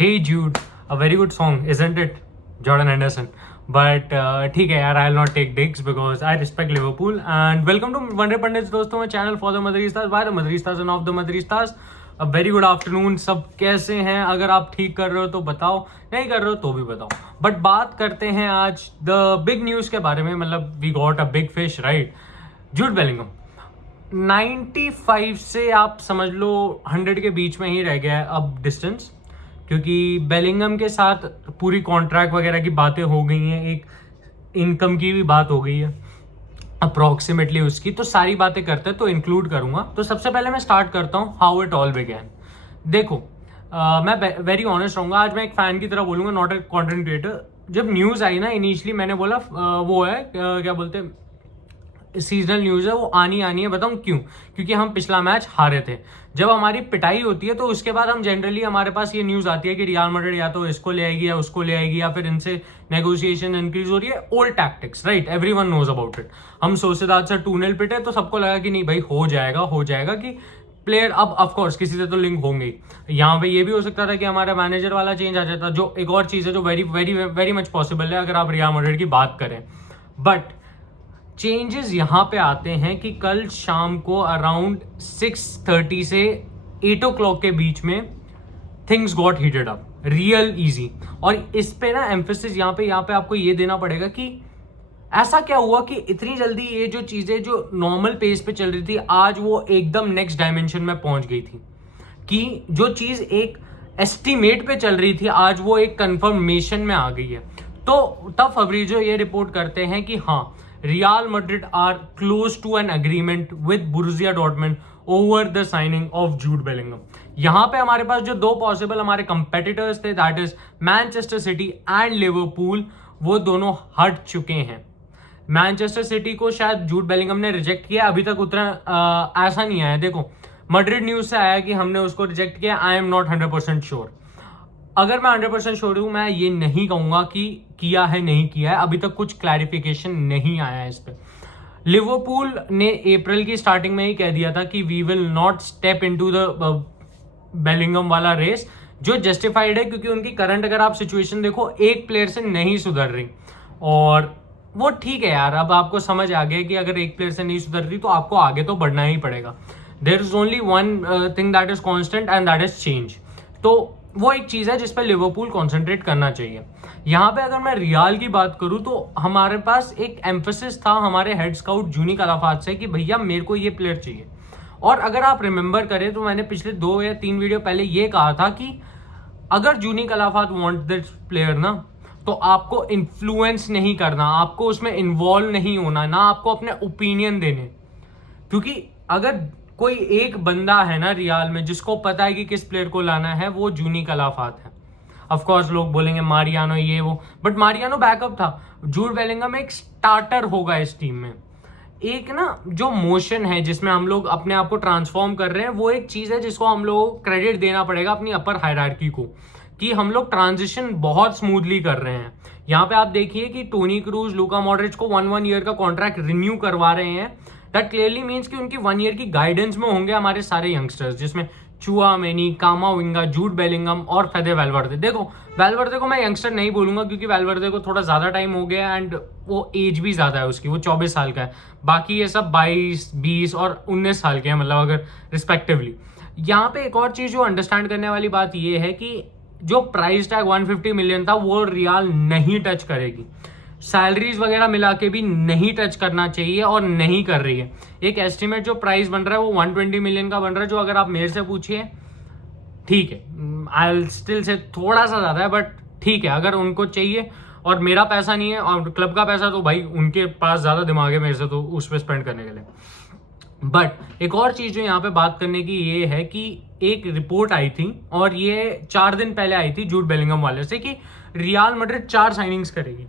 Hey Jude, a very good song, isn't it? Jordan Henderson. But ठीक है यार, I'll not take digs because I respect Liverpool. And welcome to Wonder Pandits दोस्तों, my channel for the Madridistas by the Madridistas and of the Madridistas. A very good afternoon. सब कैसे हैं? अगर आप ठीक कर रहे हो तो बताओ, नहीं कर रहे हो तो भी बताओ. बट बात करते हैं आज द बिग न्यूज़ के बारे में. मतलब we got a big fish, right? Jude Bellingham 95 से आप समझ लो 100 के बीच में ही रह गया है अब डिस्टेंस, क्योंकि बेलिंगम के साथ पूरी कॉन्ट्रैक्ट वगैरह की बातें हो गई हैं, एक इनकम की भी बात हो गई है अप्रॉक्सीमेटली उसकी. तो सारी बातें करते हैं तो इंक्लूड करूंगा. तो सबसे पहले मैं स्टार्ट करता हूँ हाउ इट ऑल बिगैन. देखो मैं वेरी ऑनेस्ट रहूंगा. आज मैं एक फैन की तरह बोलूंगा, नॉट ए कंटेंट क्रिएटर. जब न्यूज़ आई ना, इनिशियली मैंने बोला वो है क्या बोलते हैं, सीजनल न्यूज़ है, वो आनी है. बताऊं क्यों? क्योंकि हम पिछला मैच हारे थे. जब हमारी पिटाई होती है तो उसके बाद हम जनरली हमारे पास ये न्यूज़ आती है कि रियल मैड्रिड या तो इसको ले आएगी या उसको ले आएगी, या फिर इनसे नेगोशिएशन इंक्रीज हो रही है. Old tactics, right? Everyone knows about it. हम सोसेदाद से 2-0 पिटे तो सबको लगा कि नहीं भाई हो जाएगा कि प्लेयर अब ऑफकोर्स किसी से तो लिंक होंगे ही. यहाँ पे ये भी हो सकता था कि हमारा मैनेजर वाला चेंज आ जाता, जो एक और चीज़ है जो very very very much possible है अगर आप रियल मैड्रिड की बात करें. बट चेंजेस यहाँ पे आते हैं कि कल शाम को अराउंड 6:30 से 8 o'clock के बीच में things got heated up real easy. और इस पे ना एम्फेसिस यहाँ पे आपको ये देना पड़ेगा कि ऐसा क्या हुआ कि इतनी जल्दी ये जो चीज़ें जो नॉर्मल पेस पे चल रही थी आज वो एकदम नेक्स्ट डायमेंशन में पहुंच गई थी. कि जो चीज़ एक एस्टिमेट पे चल रही थी आज वो एक कंफर्मेशन में आ गई है. तो तब फब्रिजो ये रिपोर्ट करते हैं कि हाँ, Real Madrid are close to an agreement with Borussia Dortmund over the signing of Jude Bellingham. यहाँ पे हमारे पास जो दो पॉसिबल हमारे कंपेटिटर्स थे, that is Manchester city and Liverpool, वो दोनों हट चुके हैं. मैनचेस्टर सिटी को शायद जूड बेलिंगम ने रिजेक्ट किया, अभी तक उतना ऐसा नहीं आया. देखो, मैड्रिड न्यूज से आया कि हमने उसको रिजेक्ट किया. I am not 100% sure. अगर मैं 100% श्योर हूं, मैं ये नहीं कहूंगा कि किया है नहीं किया है. अभी तक कुछ क्लैरिफिकेशन नहीं आया है इस पे. लिवरपूल ने अप्रैल की स्टार्टिंग में ही कह दिया था कि we will not step into the Bellingham वाला रेस, जो जस्टिफाइड है क्योंकि उनकी करंट अगर आप सिचुएशन देखो, एक प्लेयर से नहीं सुधर रही. और वो ठीक है यार, अब आपको समझ आ गया कि अगर एक प्लेयर से नहीं सुधर रही तो आपको आगे तो बढ़ना ही पड़ेगा. There is only one thing that is constant and that is change. तो वो एक चीज़ है जिस पर लिवरपूल कॉन्सेंट्रेट करना चाहिए. यहाँ पे अगर मैं रियाल की बात करूँ तो हमारे पास एक एम्फेसिस था हमारे हेड स्काउट जूनी कलाफात से कि भैया मेरे को ये प्लेयर चाहिए. और अगर आप रिमेंबर करें तो मैंने पिछले 2 या 3 वीडियो पहले ये कहा था कि अगर जूनी कलाफात वांट दिस प्लेयर ना, तो आपको इन्फ्लुएंस नहीं करना, आपको उसमें इन्वॉल्व नहीं होना, ना आपको अपने ओपिनियन देने. क्योंकि अगर कोई एक बंदा है ना रियाल में जिसको पता है कि किस प्लेयर को लाना है, वो जूनी कलाफात है. ऑफ कोर्स लोग बोलेंगे मारियानो ये वो, बट मारियानो बैकअप था. जूड बेलिंगम एक स्टार्टर होगा इस टीम में. एक ना जो मोशन है जिसमें हम लोग अपने आप को ट्रांसफॉर्म कर रहे हैं, वो एक चीज़ है जिसको हम लोगों को क्रेडिट देना पड़ेगा अपनी अपर हायरार्की को, कि हम लोग ट्रांजिशन बहुत स्मूथली कर रहे हैं. यहाँ पे आप देखिए कि टोनी क्रूज, लूका मॉड्रिच को 1 ईयर का कॉन्ट्रैक्ट रिन्यू करवा रहे हैं. दैट क्लियरली मीन्स कि उनकी 1 ईयर की गाइडेंस में होंगे हमारे सारे यंगस्टर्स, जिसमें चुआमेनी, कामाविंगा, जूड बेलिंगम और फेदे वैल्वर्दे. देखो, वैल्वर्दे को मैं यंगस्टर नहीं बोलूंगा क्योंकि वैल्वर्दे को थोड़ा ज़्यादा टाइम हो गया एंड वो एज भी ज़्यादा है उसकी, वो 24 साल का है. बाकी ये सब 22, 20 और 19 साल के हैं, मतलब अगर रिस्पेक्टिवली. यहाँ पे एक और चीज़ जो अंडरस्टैंड करने वाली बात ये है कि जो प्राइस टैग 150 मिलियन था वो रियाल नहीं टच करेगी. सैलरीज वगैरह मिला के भी नहीं टच करना चाहिए और नहीं कर रही है. एक एस्टिमेट जो प्राइस बन रहा है वो 120 मिलियन का बन रहा है, जो अगर आप मेरे से पूछिए ठीक है, आई विल स्टिल से थोड़ा सा ज़्यादा है, बट ठीक है. अगर उनको चाहिए और मेरा पैसा नहीं है और क्लब का पैसा, तो भाई उनके पास ज़्यादा दिमाग है मेरे से तो उस पर स्पेंड करने के लिए. बट एक और चीज़ जो यहाँ पे बात करने की ये है कि एक रिपोर्ट आई थी और ये 4 दिन पहले आई थी जूड बेलिंगम वाले से कि रियल मैड्रिड 4 साइनिंग्स करेगी.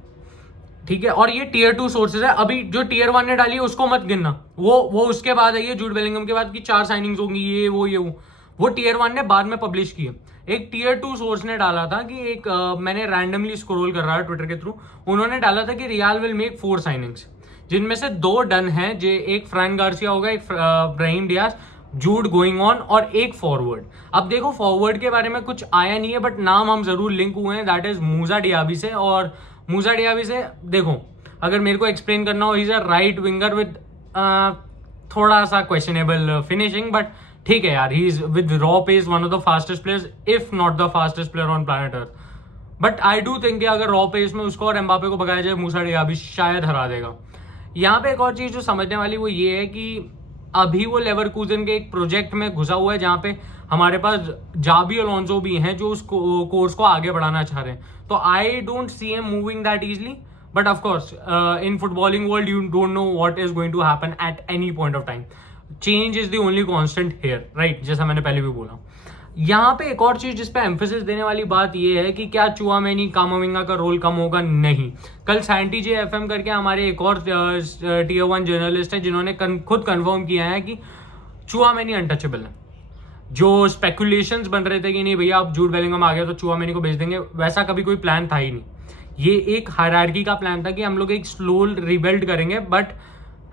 ठीक है, और ये टियर 2 सोर्सेज है. अभी जो टियर 1 ने डाली है उसको मत गिनना, वो उसके बाद आई है जूड बेलिंगम के बाद की 4 साइनिंग्स होंगी, ये वो टियर 1 ने बाद में पब्लिश की है. एक टियर 2 सोर्स ने डाला था कि एक मैंने रैंडमली स्क्रॉल कर रहा है ट्विटर के थ्रू, उन्होंने डाला था कि रियाल विल मेक 4 साइनिंग्स, जिनमें से 2 डन हैं. जो एक फ्रैंक गार्सिया होगा, एक ब्राहिम डियाज. जूड गोइंग ऑन और एक फॉरवर्ड। अब देखो फॉरवर्ड के बारे में कुछ आया नहीं है, बट नाम हम जरूर लिंक हुए हैं, दैट इज मूसा डियाबी से। और मूसा डियाबी से देखो, अगर मेरे को एक्सप्लेन करना हो, is a right winger with थोड़ा सा क्वेश्चनेबल फिनिशिंग, बट ठीक है यार, he is with raw pace one of the fastest players, if not the fastest player on planet Earth. But I do think कि अगर raw pace में उसको और एम्बापे को भगाया जाए, मूसा डियाबी शायद हरा देगा। यहाँ पे एक और चीज जो समझने वाली वो ये है कि अभी वो लेवरकूजन के एक प्रोजेक्ट में घुसा हुआ है, जहाँ पे हमारे पास जाबी अलोंसो भी हैं जो उस कोर्स को आगे बढ़ाना चाह रहे हैं। तो I don't see him moving that easily, but of course in footballing world you don't know what is going to happen at any point of time. Change is the only constant here, right, जैसा मैंने पहले भी बोला। यहाँ पे एक और चीज जिस पे एम्फेसिस देने वाली बात ये है कि क्या चुआमेनी कामाविंगा का रोल कम होगा? नहीं। कल सैंटी जे एफएम करके हमारे एक और टीयर 1 जर्नलिस्ट है जिन्होंने खुद कंफर्म किया है कि चुआमेनी अनटचेबल है। जो स्पेकुलेशंस बन रहे थे कि नहीं भैया अब जूड बेलिंगम आ गया तो चुआमेनी को भेज देंगे, वैसा कभी कोई प्लान था ही नहीं। ये एक हायरार्की का प्लान था कि हम लोग एक स्लो रिबिल्ड करेंगे, बट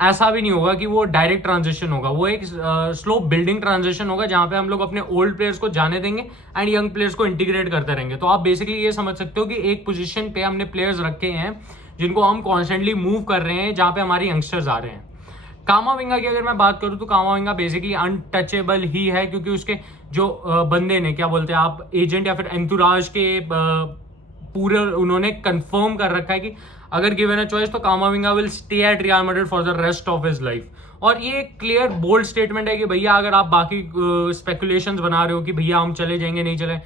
ऐसा भी नहीं होगा कि वो डायरेक्ट ट्रांजिशन होगा, वो एक स्लो बिल्डिंग ट्रांजिशन होगा जहां पे हम लोग अपने ओल्ड प्लेयर्स को जाने देंगे एंड यंग प्लेयर्स को इंटीग्रेट करते रहेंगे। तो आप बेसिकली ये समझ सकते हो कि एक पोजीशन पे हमने प्लेयर्स रखे हैं जिनको हम कॉन्स्टेंटली मूव कर रहे हैं, जहां पे हमारे यंगस्टर्स आ रहे हैं। कामाविंगा की अगर मैं बात करूं तो कामाविंगा बेसिकली अनटचेबल ही है, क्योंकि उसके जो बंदे ने क्या बोलते हैं आप, एजेंट या फिर एंटुराज के पूरे उन्होंने कंफर्म कर रखा है कि अगर गिवन अ चॉइस तो कामाविंगा will stay at real Madrid for the rest of his life. और ये क्लियर बोल्ड स्टेटमेंट है कि भैया अगर आप बाकी स्पेकुलेशंस बना रहे हो कि भैया हम चले जाएंगे, नहीं चले,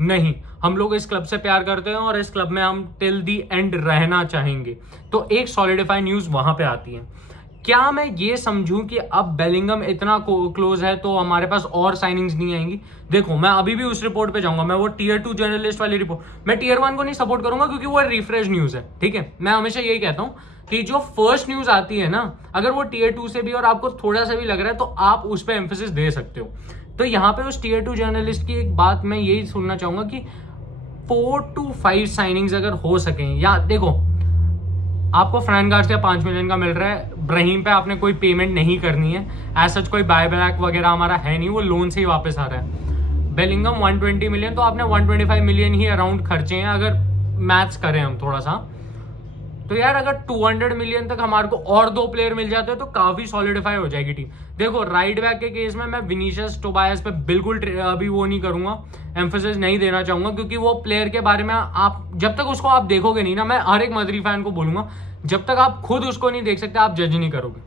नहीं, हम लोग इस क्लब से प्यार करते हैं और इस क्लब में हम टिल दी एंड रहना चाहेंगे। तो एक सॉलिडिफाइड न्यूज वहां पे आती है। क्या मैं ये समझूं कि अब बेलिंगम इतना क्लोज है तो हमारे पास और साइनिंग्स नहीं आएंगी? देखो मैं अभी भी उस रिपोर्ट पे जाऊंगा, मैं वो टीयर 2 जर्नलिस्ट वाली रिपोर्ट, मैं टीयर 1 को नहीं सपोर्ट करूंगा क्योंकि वो रिफ्रेश न्यूज है, ठीक है। मैं हमेशा यही कहता हूं कि जो फर्स्ट न्यूज आती है ना, अगर वो टीयर 2 से भी और आपको थोड़ा सा भी लग रहा है तो आप उस पर एम्फेसिस दे सकते हो। तो यहाँ पे उस टीयर 2 जर्नलिस्ट की एक बात मैं यही सुनना चाहूंगा कि 4 to 5 साइनिंग्स अगर हो सकें, या देखो आपको फ्रैंक गार्सिया 5 मिलियन का मिल रहा है, ब्राहीम पे आपने कोई पेमेंट नहीं करनी है, एज सच कोई बाय बैक वगैरह हमारा है नहीं, वो लोन से ही वापस आ रहा है। बेलिंगम 120 मिलियन, तो आपने 125 मिलियन ही अराउंड खर्चे हैं अगर मैथ्स करें हम थोड़ा सा। तो यार अगर 200 मिलियन तक हमारे को और 2 प्लेयर मिल जाते हैं तो काफी सॉलिडिफाई हो जाएगी टीम। देखो राइट बैक के केस में मैं विनीशियस टोबायस पे बिल्कुल अभी वो नहीं करूंगा, एम्फेसिस नहीं देना चाहूंगा, क्योंकि वो प्लेयर के बारे में आप जब तक उसको आप देखोगे नहीं ना, मैं हर एक मदरी फैन को बोलूंगा, जब तक आप खुद उसको नहीं देख सकते आप जज नहीं करोगे।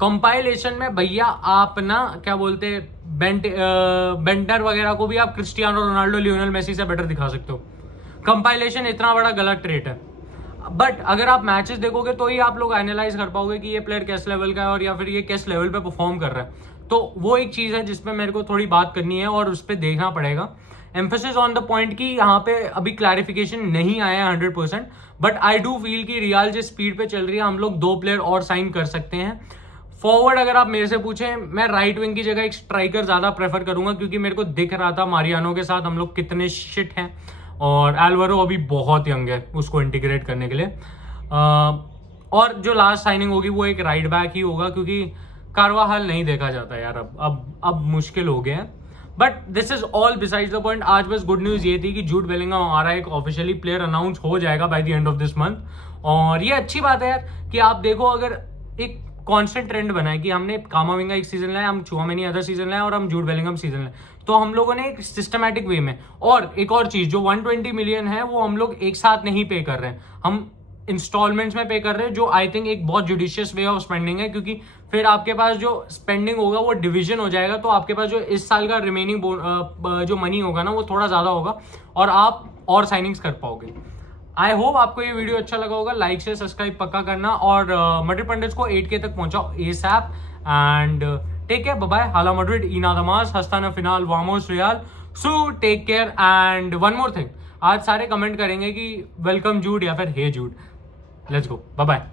कंपाइलेशन में भैया आप ना क्या बोलते बेंटर वगैरह को भी आप क्रिस्टियानो रोनाल्डो लियोनेल मेसी से बेटर दिखा सकते हो। कंपाइलेशन इतना बड़ा गलत ट्रेट है, बट अगर आप मैचेस देखोगे तो ही आप लोग एनालाइज कर पाओगे कि ये प्लेयर किस लेवल का है और या फिर ये किस लेवल पे परफॉर्म कर रहा है। तो वो एक चीज है जिसपे मेरे को थोड़ी बात करनी है और उस पर देखना पड़ेगा। एम्फेसिस ऑन द पॉइंट कि यहाँ पे अभी क्लैरिफिकेशन नहीं आया 100%, बट आई डू फील कि रियल जिस स्पीड पे चल रही है हम लोग 2 प्लेयर और साइन कर सकते हैं। फॉरवर्ड अगर आप मेरे से पूछें, मैं राइट विंग की जगह एक स्ट्राइकर ज्यादा प्रेफर करूंगा, क्योंकि मेरे को दिख रहा था मारियानो के साथ हम लोग कितने शिट हैं, और एल्वारो अभी बहुत यंग है उसको इंटीग्रेट करने के लिए। और जो लास्ट साइनिंग होगी वो एक राइट बैक ही होगा, क्योंकि कारवाहाल नहीं देखा जाता यार, अब मुश्किल हो गया है। But this is all besides the point. आज बस गुड न्यूज ये थी कि जूड बेलिंगम हमारा एक ऑफिशियली प्लेयर अनाउंस हो जाएगा by the end of this month, और ये अच्छी बात है यार कि आप देखो अगर एक कांस्टेंट ट्रेंड बना है कि हमने कामाविंगा एक सीजन लाया, हम चुआमेनी अदर सीजन लाया और हम जूड बेलिंगम सीजन लाए, तो हम लोगों ने एक सिस्टमैटिक वे में। और एक और चीज, जो 120 मिलियन है वो हम लोग एक साथ नहीं पे कर रहे हैं, हम इंस्टॉलमेंट्स में पे कर रहे हैं, जो आई थिंक एक बहुत जुडिशियस वे ऑफ स्पेंडिंग है, क्योंकि फिर आपके पास जो स्पेंडिंग होगा वो डिवीजन हो जाएगा, तो आपके पास जो इस साल का रिमेनिंग जो मनी होगा ना वो थोड़ा ज्यादा होगा और आप और साइनिंग्स कर पाओगे। आई होप आपको ये वीडियो अच्छा लगा होगा, लाइक से सब्सक्राइब पक्का करना, और मैड्रिड पंडित्स को 8K तक पहुंचाओ ASAP, and take care, bye bye, हाला मैड्रिड, इना दमास, हस्ताना फिनाल, वामोस Real, so take care. And one more thing, आज सारे कमेंट करेंगे कि वेलकम जूड या फिर hey Jude, let's go, bye bye.